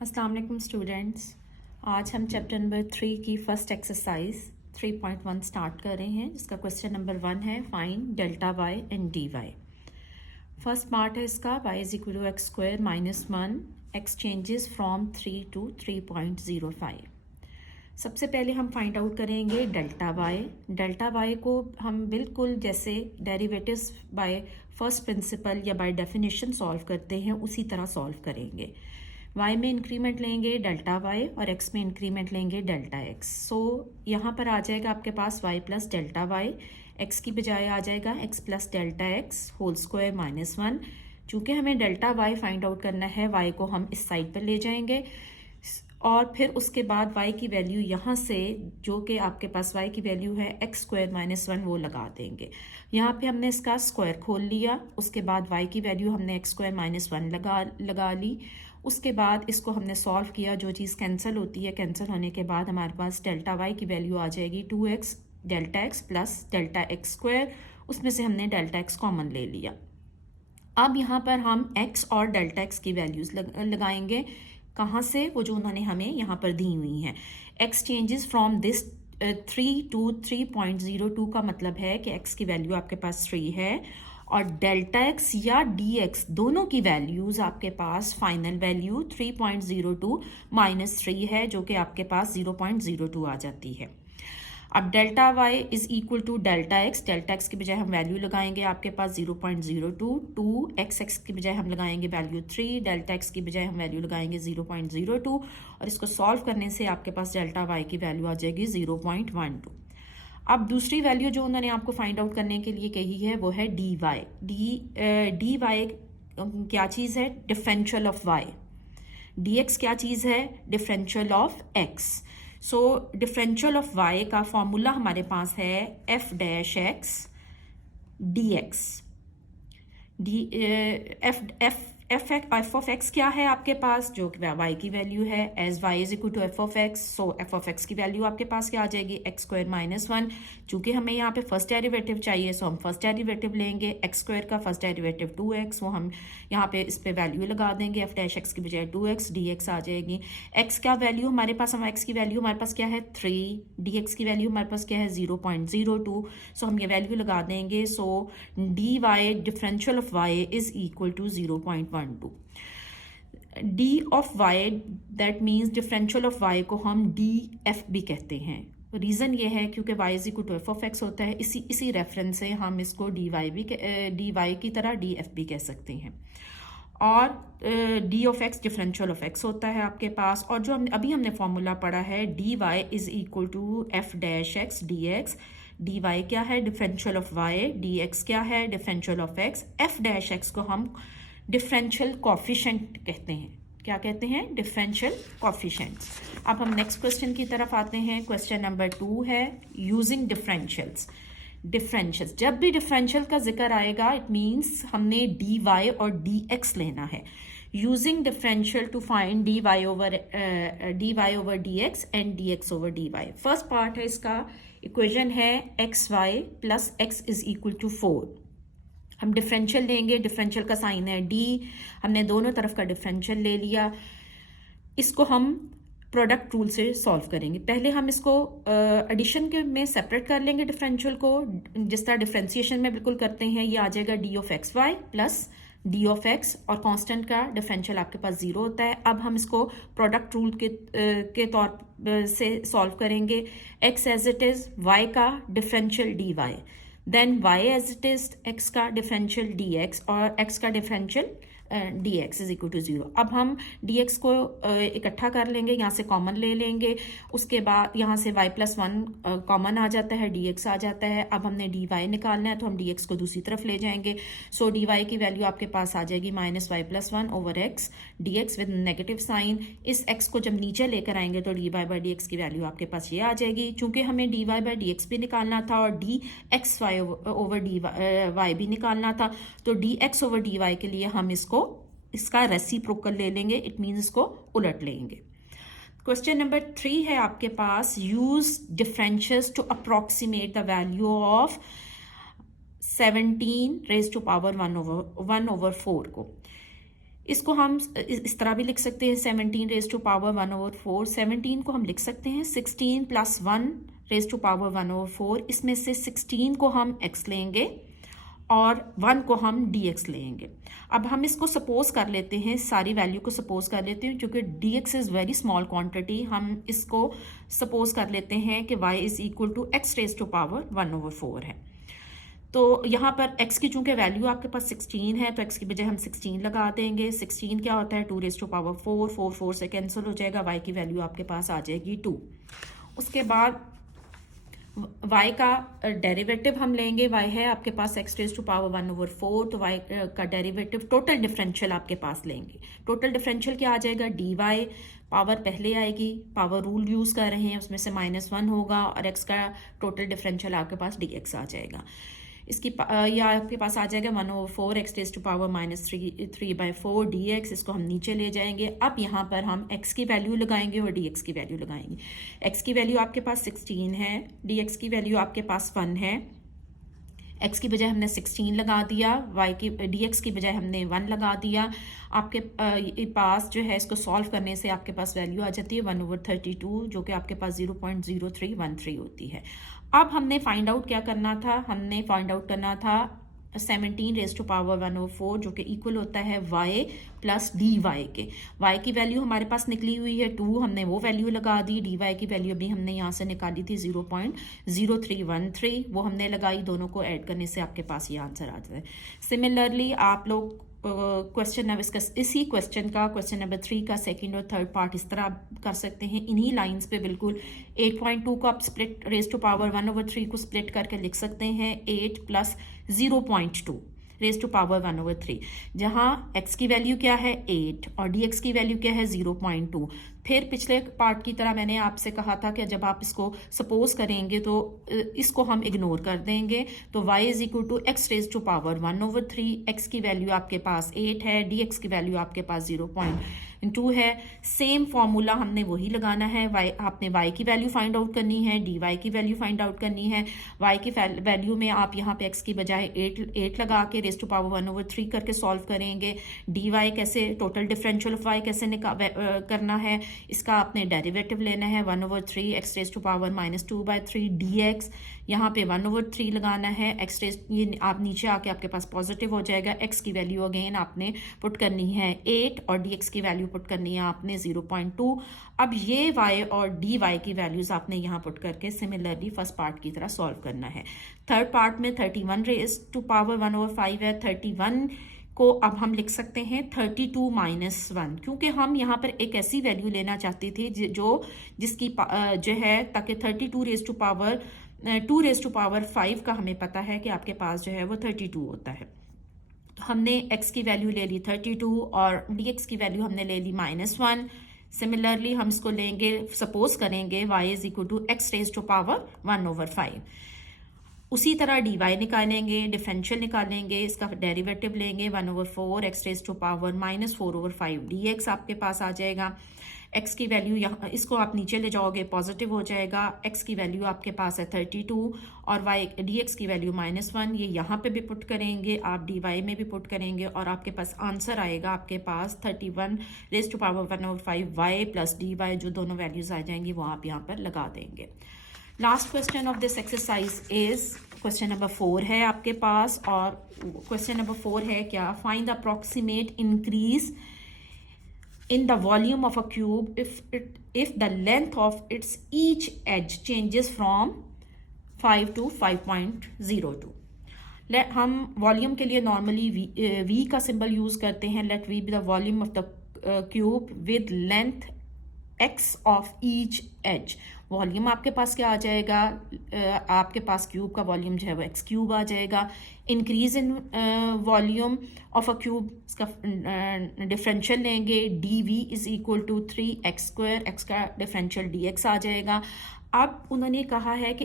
अस्सलाम वालेकुम स्टूडेंट्स। आज हम चैप्टर नंबर 3 की फर्स्ट एक्सरसाइज 3.1 स्टार्ट कर रहे हैं, जिसका क्वेश्चन नंबर 1 है find delta y and d y. First part है इसका y is equal to x square minus 1 x changes from 3 to 3.05। सबसे पहले हम फाइंड आउट करेंगे डेल्टा वाई। डेल्टा वाई को हम बिल्कुल जैसे डेरिवेटिव्स बाय फर्स्ट प्रिंसिपल या बाय डेफिनेशन सॉल्व करते हैं उसी तरह सॉल्व करेंगे। y में इंक्रीमेंट लेंगे डेल्टा y और x में इंक्रीमेंट लेंगे डेल्टा x। सो यहाँ पर आ जाएगा आपके पास y plus delta y, x की बजाय आ जाएगा x plus delta x whole square minus 1। चूँकि हमें डेल्टा y फाइंड आउट करना है, y को हम इस साइड पर ले जाएंगे और फिर उसके बाद y की वैल्यू यहाँ से जो कि आपके पास y की वैल्यू है एक्स स्क्वायर माइनस 1 वो लगा देंगे। यहाँ पे हमने इसका स्क्वायर खोल लिया, उसके बाद y की वैल्यू हमने एक्स स्क्वायर माइनस 1 लगा ली। उसके बाद इसको हमने सॉल्व किया, जो चीज़ कैंसिल होती है, कैंसिल होने के बाद हमारे पास डेल्टा y की वैल्यू आ जाएगी 2x delta x plus delta x square, उसमें से हमने डेल्टा x कॉमन ले लिया। अब यहाँ पर हम x और डेल्टा x की वैल्यूज़ लगाएंगे। कहाँ से? वो जो उन्होंने हमें यहाँ पर दी हुई हैं। x changes from this 3 to 3.02 का मतलब है कि x की वैल्यू आपके पास 3 है और डेल्टा x या dx दोनों की वैल्यूज़ आपके पास फाइनल वैल्यू 3.02 माइनस 3 है, जो कि आपके पास 0.02 आ जाती है। अब delta y is equal to delta x की बजाय हम वैल्यू लगाएंगे आपके पास 0.02, 2x की बजाय हम लगाएंगे वैल्यू 3, डेल्टा x की बजाय हम वैल्यू लगाएंगे 0.02 और इसको सॉल्व करने से आपके पास डेल्टा y की वैल्यू आ जाएगी 0.12। अब दूसरी वैल्यू जो उन्होंने आपको फाइंड आउट करने के लिए कही है वो है डी वाई। डी वाई क्या चीज़ है? Differential of y। dx क्या चीज़ है? Differential of x। So differential of y का फॉर्मूला हमारे पास है f dash x dx। F of x क्या है आपके पास? जो y की वैल्यू है as y is equal to f of x. So f of x की वैल्यू आपके पास क्या आ जाएगी? X square minus 1। चूंकि हमें यहाँ पे फर्स्ट डेरिवेटिव चाहिए, सो हम फर्स्ट डेरिवेटिव लेंगे। एक्स स्क्वायर का फर्स्ट डेरिवेटिव 2x, वो हम यहाँ पे इस पे वैल्यू लगा देंगे, एफ डैश एक्स की बजाय 2x, dx आ जाएगी। एक्स का वैल्यू हमारे पास, हम एक्स की वैल्यू हमारे पास क्या है? 3, dx की वैल्यू हमारे पास क्या है? 0.02। सो हम ये वैल्यू लगा देंगे। So D Y differential of y is equal to 0.12। d of y that means differential of y को हम df भी कहते हैं। रीज़न ये है क्योंकि y is equal to f of x होता है, इसी रेफरेंस से हम इसको dy की तरह df भी कह सकते हैं। और d of x differential of x होता है आपके पास। और जो हमने फॉर्मूला पढ़ा है dy is equal to f dash x dx। dy क्या है? Differential of y। dx क्या है? Differential of x। f dash x को हम डिफरेंशियल कॉफिशेंट कहते हैं। क्या कहते हैं? Differential coefficients. अब हम नेक्स्ट क्वेश्चन की तरफ आते हैं। क्वेश्चन नंबर 2 है यूजिंग डिफरेंशियल्स। डिफरेंशियल्स, जब भी डिफरेंशियल का जिक्र आएगा इट मीन्स हमने डी वाई और डी एक्स लेना है। Using differential to find d y over d x and d x over d y. First part है इसका, इक्वेशन है x y plus x is equal to 4। हम differential लेंगे, differential का sign है डी, हमने दोनों तरफ का डिफरेंशियल ले लिया। इसको हम प्रोडक्ट रूल से सॉल्व करेंगे। पहले हम इसको एडिशन के में सेपरेट कर लेंगे डिफरेंशियल को, जिस तरह डिफरेंशिएशन में बिल्कुल करते हैं। ये आ जाएगा d of x y plus d of x और कांस्टेंट का डिफरेंशियल आपके पास 0 होता है। अब हम इसको प्रोडक्ट रूल के तौर से सॉल्व करेंगे। X as it is, Y का differential D Y, then y as it is x का डिफरेंशियल dx और x का differential dx is equal to 0। अब हम dx को इकट्ठा कर लेंगे, यहाँ से कॉमन ले लेंगे। उसके बाद यहाँ से y प्लस 1 कॉमन आ जाता है, dx आ जाता है। अब हमने dy निकालना है तो हम dx को दूसरी तरफ ले जाएंगे। सो dy की वैल्यू आपके पास आ जाएगी minus y plus 1 over x dx with negative sign. इस x को जब नीचे लेकर आएंगे तो dy बाई dx की वैल्यू आपके पास ये आ जाएगी। चूंकि हमें dy बाई dx भी निकालना था और dxy ओवर dy भी निकालना था, तो dx ओवर dy के लिए हम इसका रेसिप्रोकल ले लेंगे, इट मीन्स इसको उलट लेंगे। क्वेश्चन नंबर 3 है आपके पास, use differentials to approximate the value of 17 raise to power 1 over 4 को। इसको हम इस तरह भी लिख सकते हैं 17 रेज टू पावर 1/4। 17 को हम लिख सकते हैं 16 + 1 रेज टू पावर 1/4। इसमें से 16 को हम x लेंगे और 1 को हम dx लेंगे। अब हम इसको सपोज कर लेते हैं, सारी वैल्यू को सपोज कर लेते हैं, क्योंकि dx is very small quantity. हम इसको सपोज कर लेते हैं कि y = x raise to power 1/4 है। तो यहाँ पर x की चूंकि वैल्यू आपके पास 16 है, तो x की बजाय हम 16 लगा देंगे। 16 क्या होता है 2 रेज टू पावर 4, 4 4 से कैंसिल हो जाएगा, y की वैल्यू आपके पास आ जाएगी 2। उसके बाद y का डेरिवेटिव हम लेंगे। y है आपके पास x रेज टू पावर 1/4, तो y का डेरिवेटिव टोटल डिफरेंशियल आपके पास लेंगे। टोटल डिफरेंशियल क्या आ जाएगा dy, पावर पहले आएगी, पावर रूल यूज़ कर रहे हैं, उसमें से -1 होगा और x का टोटल डिफरेंशियल आपके पास dx आ जाएगा। इसकी या आपके पास आ जाएगा 1/4 x raise to power -3/4 dx। इसको हम नीचे ले जाएंगे। अब यहाँ पर हम x की वैल्यू लगाएंगे और dx की वैल्यू लगाएंगे। x की वैल्यू आपके पास 16 है, dx की वैल्यू आपके पास 1 है। x की बजाय हमने 16 लगा दिया, dx की बजाय हमने 1 लगा दिया। आपके पास जो है इसको सॉल्व करने से आपके पास वैल्यू आ जाती है 1/32, जो कि आपके पास 0.0313 होती है। अब हमने फाइंड आउट क्या करना था, हमने फाइंड आउट करना था 17 रेज टू पावर 1/4, जो कि इक्वल होता है y + dy के। y की वैल्यू हमारे पास निकली हुई है 2, हमने वो वैल्यू लगा दी। dy की वैल्यू भी हमने यहाँ से निकाली थी 0.0313, वो हमने लगाई। दोनों को ऐड करने से आपके पास ये आंसर आ जाता है। सिमिलरली आप लोग इसी क्वेश्चन का क्वेश्चन नंबर 3 का सेकंड और थर्ड पार्ट इस तरह कर सकते हैं, इन्हीं लाइंस पे बिल्कुल। 8.2 को आप स्प्लिट रेज टू पावर 1/3 को स्प्लिट करके लिख सकते हैं 8 + 0.2 रेज टू पावर 1/3, जहाँ x की वैल्यू क्या है 8 और dx की वैल्यू क्या है 0.2। फिर पिछले पार्ट की तरह मैंने आपसे कहा था कि जब आप इसको सपोज करेंगे तो इसको हम इग्नोर कर देंगे। तो y = x raise to power 1/3, x की वैल्यू आपके पास 8 है, dx की वैल्यू आपके पास 0.2 है। सेम फॉर्मूला हमने वही लगाना है। आपने y की वैल्यू फाइंड आउट करनी है, dy की वैल्यू फाइंड आउट करनी है। y की वैल्यू में आप यहाँ पे x की बजाय 8 लगा के रेज टू पावर 1/3 करके सॉल्व करेंगे। dy कैसे, टोटल डिफरेंशियल ऑफ y कैसे करना है, इसका आपने डेरिवेटिव लेना है 1/3 x raise to power -2/3 dx। यहाँ पे 1/3 लगाना है, x रेज ये आप नीचे आके आपके पास पॉजिटिव हो जाएगा। x की वैल्यू अगेन आपने पुट करनी है 8 और dx की वैल्यू पुट करनी है आपने 0.2। अब ये y और dy की वैल्यूज आपने यहाँ पुट करके सिमिलरली फर्स्ट पार्ट की तरह सॉल्व करना है। थर्ड पार्ट में 31 रेज टू पावर 1/5 है। 31 को अब हम लिख सकते हैं 32 - 1, क्योंकि हम यहाँ पर एक ऐसी वैल्यू लेना चाहते थे जिसकी जो है, ताकि 32 raise to power 2 raise to power 5 का हमें पता है कि आपके पास जो है वो 32 होता है। तो हमने x की वैल्यू ले ली 32 और dx की वैल्यू हमने ले ली -1। सिमिलरली हम इसको लेंगे, सपोज करेंगे y = x raise to power 1/5। उसी तरह dy निकालेंगे, डिफरेंशियल निकालेंगे, इसका डेरिवेटिव लेंगे 1/4 x raise to power -4/5 dx आपके पास आ जाएगा। x की वैल्यू यहाँ, इसको आप नीचे ले जाओगे पॉजिटिव हो जाएगा। x की वैल्यू आपके पास है 32 और dx की वैल्यू -1, ये यहाँ पे भी पुट करेंगे, आप dy में भी पुट करेंगे और आपके पास आंसर आएगा आपके पास 31 raise to power 1/5 y + dy, जो दोनों वैल्यूज आ जाएंगी वो आप यहाँ पर लगा देंगे। Last question of this exercise is question number 4 है आपके पास, और क्वेश्चन नंबर 4 है क्या, find the approximate increase in the volume of a cube if the length of its each edge changes from 5 to 5.02। हम वॉल्यूम के लिए normally v का symbol use करते हैं। Let v be the volume of the cube with length x of each edge. Volume आपके पास क्या आ जाएगा, आपके पास क्यूब का वॉल्यूम जो है वो x³ आ जाएगा। Increase in volume of a cube, इसका डिफरेंशियल लेंगे, dv = 3x², x का डिफरेंशियल dx आ जाएगा। अब उन्होंने कहा है कि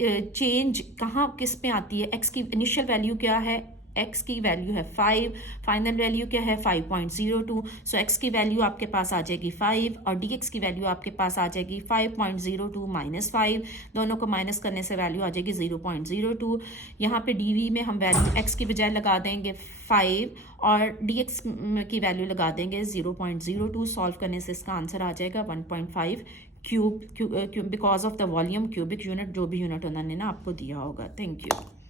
चेंज कहाँ किस में आती है, x की इनिशियल वैल्यू क्या है x की वैल्यू है 5, फाइनल वैल्यू क्या है 5.02, सो x की वैल्यू आपके पास आ जाएगी 5 और dx की वैल्यू आपके पास आ जाएगी 5.02 माइनस 5, दोनों को माइनस करने से वैल्यू आ जाएगी 0.02। यहाँ पे dv में हम वैल्यू x की बजाय लगा देंगे 5 और dx की वैल्यू लगा देंगे 0.02, सॉल्व करने से इसका आंसर आ जाएगा 1.5 cube because of the volume cubic unit, जो भी यूनिट उन्होंने ना आपको दिया होगा। Thank you.